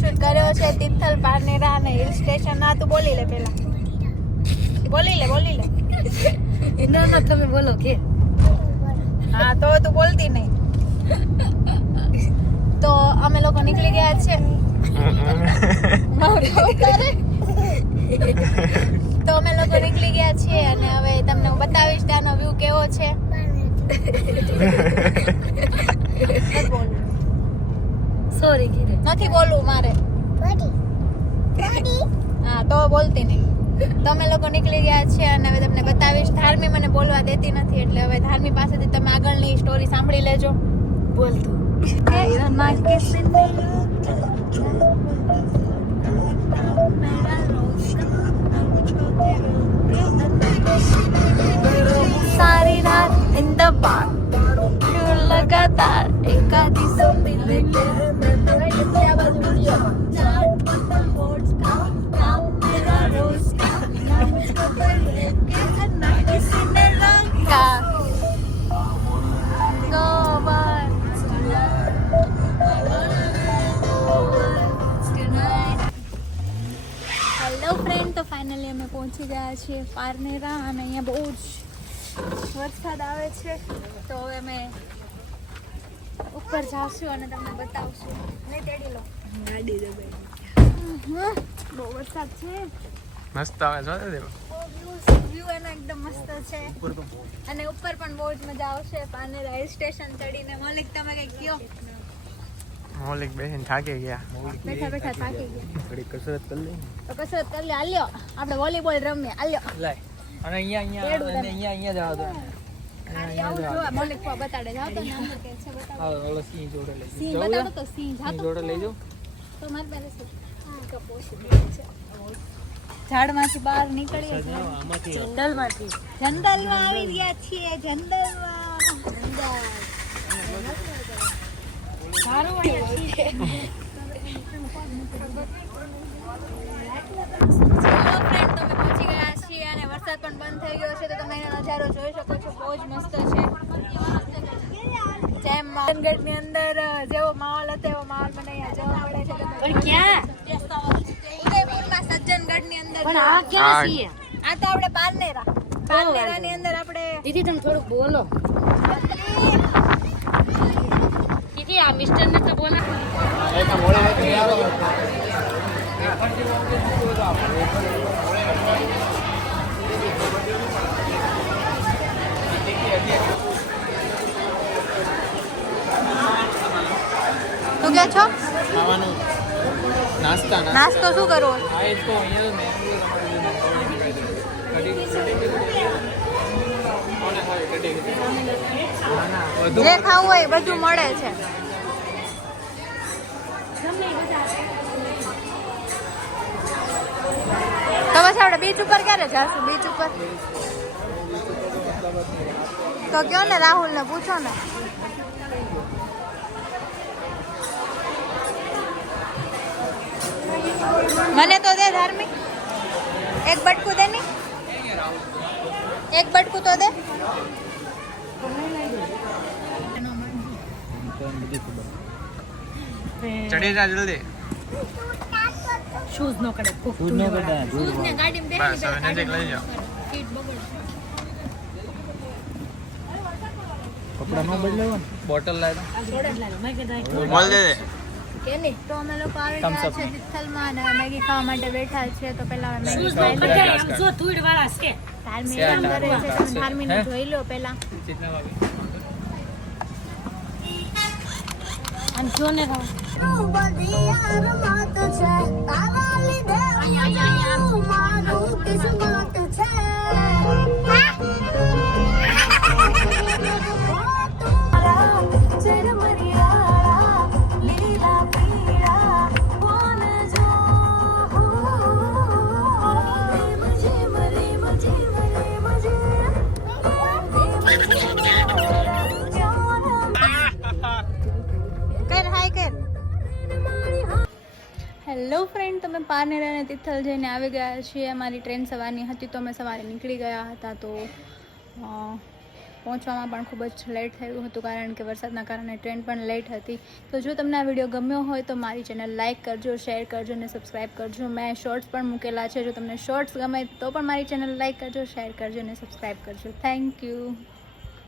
Shoot કર્યો છે તિથલ પારનેરા અને હિલ સ્ટેશન. ના તું બોલી લે પેલા, બોલી લે. ના તમે બોલો કે. હા તો તું બોલતી નહીં. તો અમે લોકો નીકળી ગયા છે. તો અમે લોકો નીકળી ગયા છીએ અને હવે તમને હું બતાવીશ ત્યાંનો વ્યૂ કેવો છે. સોરી કીધે નથી બોલવું મારે. હા તો બોલતી નહીં. તો અમે લોકો નીકળી ગયા છે અને હવે તમને બતાવીશ. ધાર્મી મને બોલવા દેતી નથી એટલે હવે ધાર્મી પાસેથી તમે આગળની સ્ટોરી સાંભળી લેજો. બોલતો सारी रात in the bar क्यों लगातार एकादी सो मिले હેલો ફ્રેન્ડ, તો ફાઇનલી અમે પહોંચી ગયા છીએ પારનેરા અને અહીંયા બહુ જ વરસાદ આવે છે. તો હવે અમે ઉપર જાશું અને તમને બતાવશું. નહીં તેડી લો ગાડી દે બહુ વરસાદ છે. મસ્ત આવે છે વ્યૂ એનો એકદમ મસ્ત છે અને ઉપર પણ બહુ જ મજા આવશે પારનેરા હિલ સ્ટેશન ચડીને. મલિક તમે કંઈક કહો. મૌલિક બહેન થાકી ગયા. બેઠા થાકી ગયા. થોડી કસરત કરી લે. તો કસરત કરી લે. હાલ્યો આપણે વોલીબોલ રમીએ. હાલ્યો લાય અને અહીંયા જાવ તો મલિક બતાડે જાવ તો નામ કે છે બતાવો. ઓલો સિંહ જોડે લઈ સિંહ બતાડો તો સિંહ જાતો જોડે લઈ જાવ. તો મારી પાસે છે ઝાડમાંથી બહાર નીકળીએ જંગલમાંથી જંગલમાં આવી ગયા છીએ. જંગલમાં સારું હોય છે. વરસાદ પણ બંધ થઈ ગયો છે તો તમે એનો નજારો જોઈ શકો છો. બહુ જ મસ્ત છે. જેમ ગઢની અંદર જેવો માહોલ હતો એવો માહોલ મને અહીંયા જોવા મળે છે. પણ ક્યાં? ઉદયપુરમાં સજ્જનગઢની અંદર. પણ આ ક્યાં છે? આ તો આપણે પારનેરાની અંદર આપણે. દીદી તમે થોડુંક બોલો. દીદી આ મિસ્ટર ને તો બોલા. તું ક્યાં છો? ખાવાનું નાસ્તો શું કરવો? જે ખાવું હોય બધું મળે છે. તો પછી આપણે બીચ ઉપર ક્યારે જાશું? બીચ ઉપર તો કયો ને, રાહુલ ને પૂછો ને. મને તો દે ધાર્મિક, એક બટકું દે ની, એક બટકું તો દે. ચડી જા જલ્દી. શૂઝ નો કરે. શૂઝ ને ગાડીમાં બેસી બસ હવે નજીક લઈ જાઓ. સીટ બગડશે. કપડા નો બદલાવો ને. બોટલ લાવ. મેં કીધું બોલ દે. કે નહીં તો અમે લોકો આવી ગયા છે તિથલમાં અને મેગી ખાવા માટે બેઠા છે. તો પેલા મેગી શૂઝ ખાઈ બધા લઈએ. આમ જો ધૂળ વાળા છે. ધાર્મિક કામ કરે છે. તમે ધાર્મિકને જોઈ લો પેલા. આમ જો ને રાવ. હેલો ફ્રેન્ડ, તમે પારનેરા અને તિથલ જઈને આવી ગયા છીએ. અમારી ટ્રેન સવારની હતી તો અમે સવારે નીકળી ગયા હતા. તો પહોંચવામાં પણ ખૂબ જ લેટ થયું હતું કારણ કે વરસાદના કારણે ટ્રેન પણ લેટ હતી. તો જો તમને આ વિડીયો ગમ્યો હોય તો મારી ચેનલ લાઇક કરજો, શેર કરજો અને સબસ્ક્રાઈબ કરજો. મેં શોર્ટ્સ પણ મૂકેલા છે, જો તમને શોર્ટ્સ ગમે તો પણ મારી ચેનલ લાઇક કરજો, શેર કરજો અને સબસ્ક્રાઈબ કરજો. Thank you.